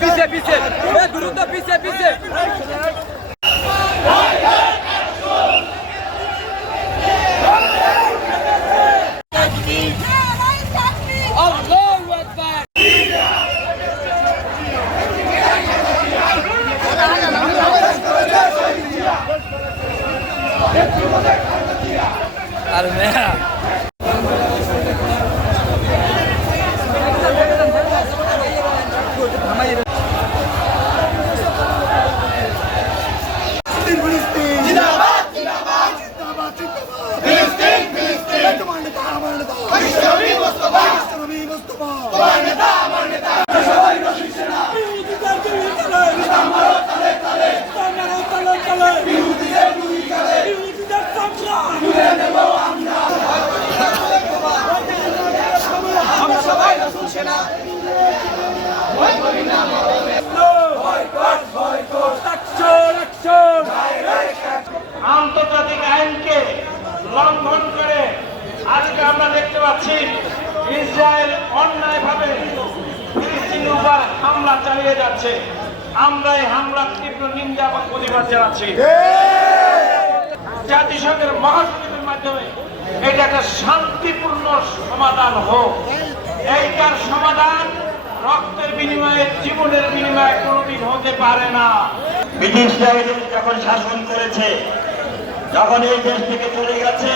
पीछे पीछे गुरु तो पीछे पीछे আন্তর্জাতিক আইনকে লঙ্ঘন করে আজকে আমরা দেখতে পাচ্ছি ইসরায়েল অন্যায়ভাবে ফিলিস্তিনের উপর হামলা চালিয়ে যাচ্ছে। আমরা এই হামলার তীব্র নিন্দা এবং প্রতিবাদ জানাচ্ছি। জাতিসংঘের মহাসচিবের মাধ্যমে এটা একটা শান্তিপূর্ণ সমাধান হোক। এইটার সমাধান রক্তের বিনিময়ে, জীবনের বিনিময়ে কোনোদিন হতে পারে না। ব্রিটিশরা যখন শাসন করেছে, যখন এই দেশ থেকে চলে গেছে,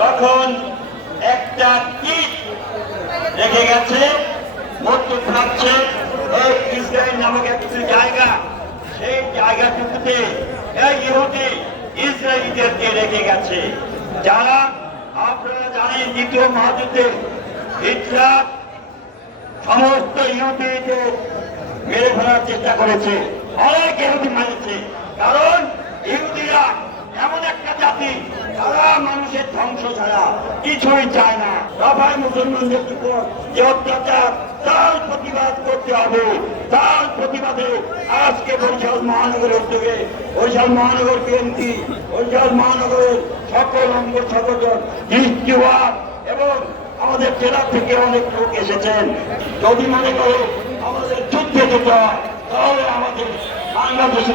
তখন একটা কীট রেখে গেছে মধ্যপ্রাচ্যে এই ইসরায়েল নামক একটি জায়গা। সেই জায়গাটুকুতে এই ইহুদি ইসরায়েলিদেরকে রেখে গেছে, যারা আপনারা জানেন দ্বিতীয় মহাযুদ্ধে হিটলার সমস্ত ইহুদিদের মেরে ফেলার চেষ্টা করেছে। অনেক ইহুদি মারেছে, কারণ ইহুদিরা এমন একটা জাতি তারা মানুষের ধ্বংস ছাড়া কিছুই চায় না। সবাই মুসলমানদের উপর যে অত্যাচার, তার প্রতিবাদ করতে হবে। তার প্রতিবাদে আজকে বরিশাল মহানগরের উদ্যোগে বরিশাল মহানগর বিএনপি, বরিশাল মহানগরের সকল অঙ্গ সংগঠন, দৃষ্টিওয়ার এবং আমাদের জেলা থেকে অনেক লোক এসেছেন। যদি মনে করে আমাদের যুদ্ধে যেতে হয়, তাহলে আমাদের বাংলাদেশে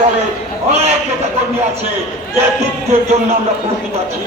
দলে অনেক নেতা কর্মী আছে যে যুদ্ধের জন্য আমরা প্রস্তুত আছি।